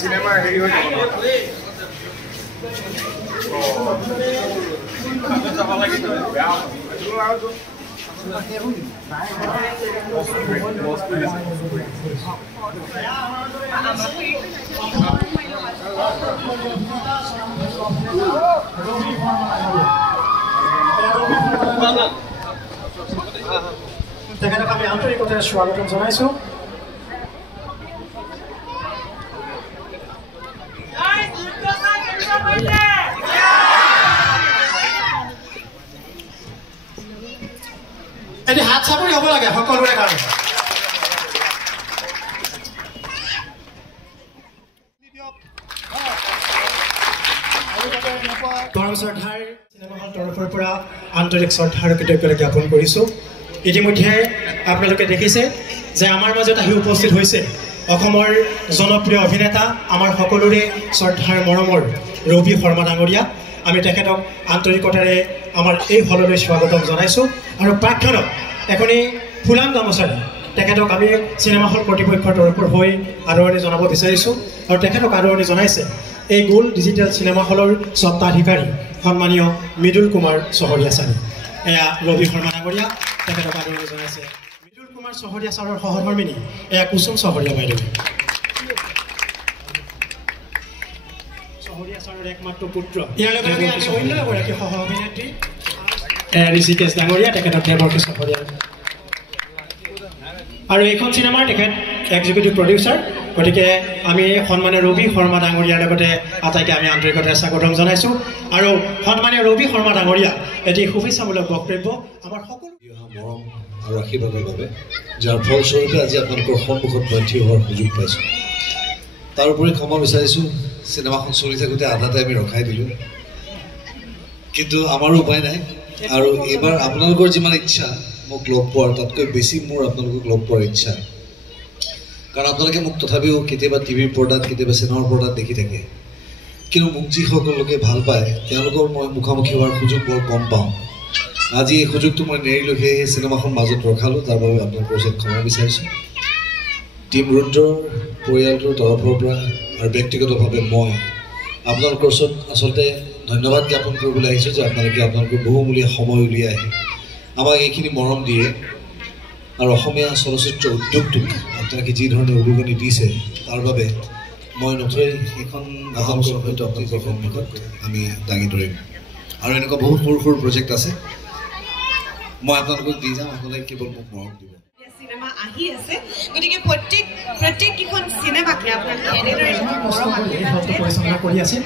Cinema হেৰি হৈ যাব লাগিব বেয়া তেখেতক আমি আন্তৰিকতাৰে স্বাগতম জনাইছো। এটি হাত চাপৰি হ'ব লাগে সকলোৰে কাৰণে। পৰম শ্ৰদ্ধাৰ চিনেমা হল তৰফৰ পৰা আন্তৰিক শ্ৰদ্ধা আৰু কৃতজ্ঞতা জ্ঞাপন কৰিছোঁ। ইতিমধ্যে আপোনালোকে দেখিছে যে আমাৰ মাজত আহি উপস্থিত হৈছে অসমৰ জনপ্ৰিয় অভিনেতা, আমাৰ সকলোৰে শ্ৰদ্ধাৰ মৰমৰ ৰবি শৰ্মা ডাঙৰীয়া। আমি তেখেতক আন্তৰিকতাৰে আমাৰ এই হললৈ স্বাগতম জনাইছোঁ। আৰু প্ৰাক্ষণক এখনি ফুলাম গামোচাৰে তেখেতক আমি চিনেমা হল কৰ্তৃপক্ষৰ তৰফৰ হৈ আদৰণি জনাব বিচাৰিছোঁ। আৰু তেখেতক আদৰণি জনাইছে এই গোল্ড ডিজিটেল চিনেমা হলৰ স্বত্বাধিকাৰী সন্মানীয় মৃদুল কুমাৰ চহৰীয়া ছাৰে। এয়া ৰবি শৰ্মা ডাঙৰীয়া, তেখেতক আদৰণি জনাইছে মৃদুল কুমাৰ চহৰীয়া ছাৰৰ সহধৰ্মিনী এয়া কুসুম চহৰীয়া বাইদেউ। চহৰীয়া ছাৰৰ একমাত্ৰ পুত্ৰ। ইয়াৰ লগে লগে আমি অন্য এগৰাকী সহ অভিনেত্ৰী ঋষিকেশ ডাঙৰীয়া, তেখেতক দেৱৰ্ষী চহৰীয়া। আৰু এইখন চিনেমাৰ তেখেত এক্সিকিউটিভ প্ৰডিউচাৰ। গতিকে আমি সন্মানীয় ৰবি শৰ্মা ডাঙৰীয়াৰ লগতে আটাইকে আমি আন্তৰিকতাৰে স্বাগতম জনাইছোঁ। আৰু সন্মানীয় ৰবি শৰ্মা ডাঙৰীয়া এটি শুভেচ্ছামূলক বক্তব্য আমাৰ সকলো মৰম আৰু আশীৰ্বাদৰ বাবে, যাৰ ফলস্বৰূপে আজি আপোনালোকৰ সন্মুখত মই থিয় হোৱাৰ সুযোগ পাইছোঁ। তাৰোপৰি ক্ষমা বিচাৰিছোঁ, চিনেমাখন চলি থাকোঁতে আধাতে আমি ৰখাই দিলোঁ, কিন্তু আমাৰো উপায় নাই। আৰু এইবাৰ আপোনালোকৰ যিমান ইচ্ছা মোক লগ পোৱাৰ, তাতকৈ বেছি মোৰ আপোনালোকক লগ পোৱাৰ ইচ্ছা। কাৰণ আপোনালোকে মোক তথাপিও কেতিয়াবা টিভিৰ পৰ্দাত, কেতিয়াবা চিনেমাৰ পৰ্দাত দেখি থাকে, কিন্তু মোক যিসকলোকে ভাল পায় তেওঁলোকৰ মই মুখামুখি হোৱাৰ সুযোগ বৰ কম পাওঁ। আজি এই সুযোগটো মই নেৰিলোঁ, সেয়েহে চিনেমাখন মাজত ৰখালোঁ। তাৰ বাবে আপোনালোকৰ ওচৰত ক্ষমা বিচাৰিছোঁ। টিম ৰুদ্ৰৰ পৰিয়ালটোৰ তৰফৰ পৰা আৰু ব্যক্তিগতভাৱে মই আপোনালোকৰ ওচৰত আচলতে ধন্যবাদ জ্ঞাপন কৰিবলৈ আহিছোঁ যে আপোনালোকে আপোনালোকৰ বহুমূলীয়া সময় উলিয়াই আহি আমাক এইখিনি মৰম দিয়ে। আৰু অসমীয়া চলচ্চিত্ৰ উদ্যোগটোক আপোনালোকে যি ধৰণে উদগনি দিছে তাৰ বাবে মই নথৈ সেইখন আপোনালোকৰ হয়তো আপোনালোকৰ সন্মুখত আমি দাঙি ধৰিম। আৰু এনেকুৱা বহুত সৰু সৰু প্ৰজেক্ট আছে, মই আপোনালোকক দি যাম, আপোনালোকে কেৱল মোক মৰম দিব। চিনেমা আহি আছে, গতিকে প্ৰত্যেককেইখন চিনেমাকে আপোনালোকে এনেদৰে পৰিচালনা কৰি আছে।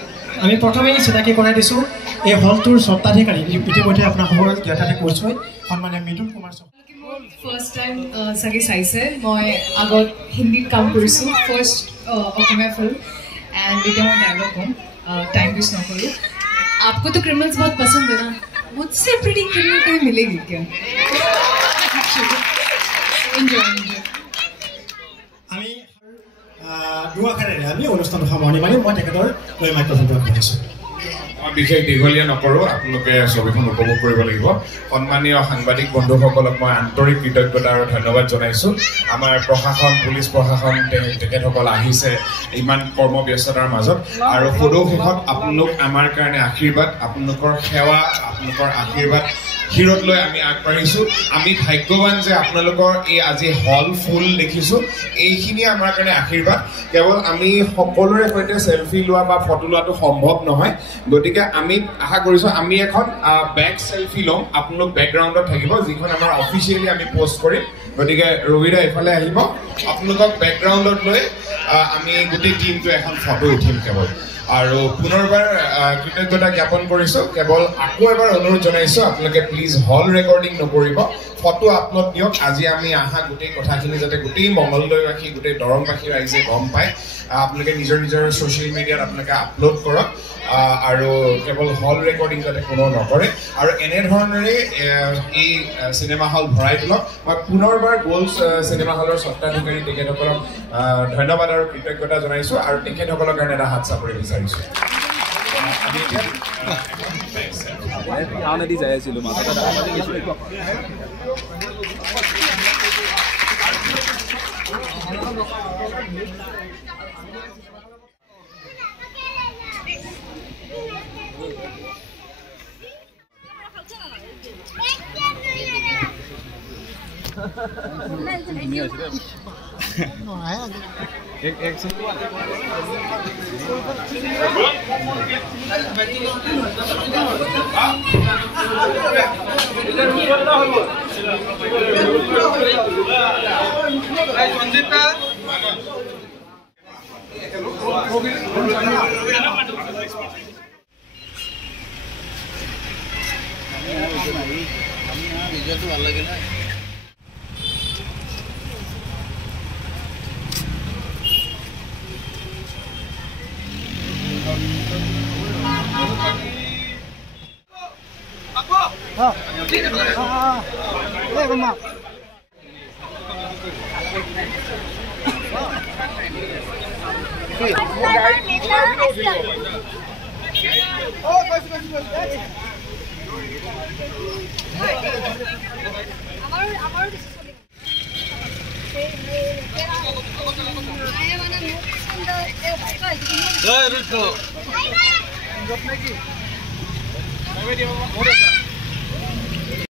আমি প্ৰথমেই চিনাকি কৰাই দিছোঁ এই হলটোৰ স্বত্বাধিকাৰী, ইতিমধ্যে আপোনাৰ খবৰ জ্ঞাতাতে কৈছোঁ, সন্মানীয় মৃদুল কুমাৰ চহৰীয়া। ফাৰ্ষ্ট টাইম চাগে চাইছে, মই আগত হিন্দীত কাম কৰিছোঁ, ফাৰ্ষ্ট অসমীয়া ফিল্ম, एंड এতিয়া মই ডায়লগ কম, टाइम वेस्ट ना करो। आपको तो क्रिमिनल्स बहुत पसंद है ना, मुझसे प्रीटी क्रिमिनल कहीं मिलेगी क्या? एंजॉय আমি দুআষাৰেৰে আমি অনুষ্ঠান সামৰণি মাৰিম। মই তেখেতৰ লৈ মাইক্ৰফোনটো আগবঢ়াইছোঁ। মই বিশেষ দীঘলীয়া নকৰোঁ, আপোনালোকে ছবিখন উপভোগ কৰিব লাগিব। সন্মানীয় সাংবাদিক বন্ধুসকলক মই আন্তৰিক কৃতজ্ঞতা আৰু ধন্যবাদ জনাইছোঁ। আমাৰ প্ৰশাসন, পুলিচ প্ৰশাসন, তেখেতসকল আহিছে ইমান কৰ্মব্যস্ততাৰ মাজত। আৰু সদৌ শেষত আপোনালোক আমাৰ কাৰণে আশীৰ্বাদ, আপোনালোকৰ সেৱা, আপোনালোকৰ আশীৰ্বাদ শিৰত লৈ আমি আগবাঢ়িছো আমি ভাগ্যৱান যে আপোনালোকৰ এই আজি হল ফুল দেখিছো এইখিনি আমাৰ কাৰণে আশীৰ্বাদ কেৱল আমি সকলোৰে সৈতে সেলফি লোৱা বা ফটো লোৱাটো সম্ভৱ নহয় গতিকে আমি আশা কৰিছো আমি এখন বেক সেলফি লম আপোনালোক বেকগ্ৰাউণ্ডত থাকিব যিখন আমাৰ অফিচিয়েলি আমি পোষ্ট কৰিম গতিকে ৰবিদা এফালে আহিব আপোনালোকক বেকগ্ৰাউণ্ডত লৈ আমি গোটেই টিমটো এখন ফটো উঠিম কেৱল আৰু পুনৰবাৰ কৃতজ্ঞতা জ্ঞাপন কৰিছো কেৱল আকৌ এবাৰ অনুৰোধ জনাইছো আপোনালোকে প্লিজ হল ৰেকৰ্ডিং নকৰিব ফটো আপলোড দিয়ক আজি আমি আহা গোটেই কথাখিনি যাতে গোটেই মংগলদৈবাসী গোটেই দৰংবাসী ৰাইজে গম পায় আপোনালোকে নিজৰ নিজৰ ছ'চিয়েল মিডিয়াত আপোনালোকে আপলোড কৰক আৰু কেৱল হল ৰেকৰ্ডিং যাতে কোনো নকৰে আৰু এনেধৰণেৰে এই চিনেমা হল ভৰাই তোলক মই পুনৰবাৰ গ'ল্ড চিনেমা হলৰ স্বত্বাধিকাৰী তেখেতসকলক ধন্যবাদ আৰু কৃতজ্ঞতা জনাইছো আৰু তেখেতসকলৰ কাৰণে এটা হাত চাপৰি বিচাৰিছো ভাল লাগে না জয় ৰুদ্ৰ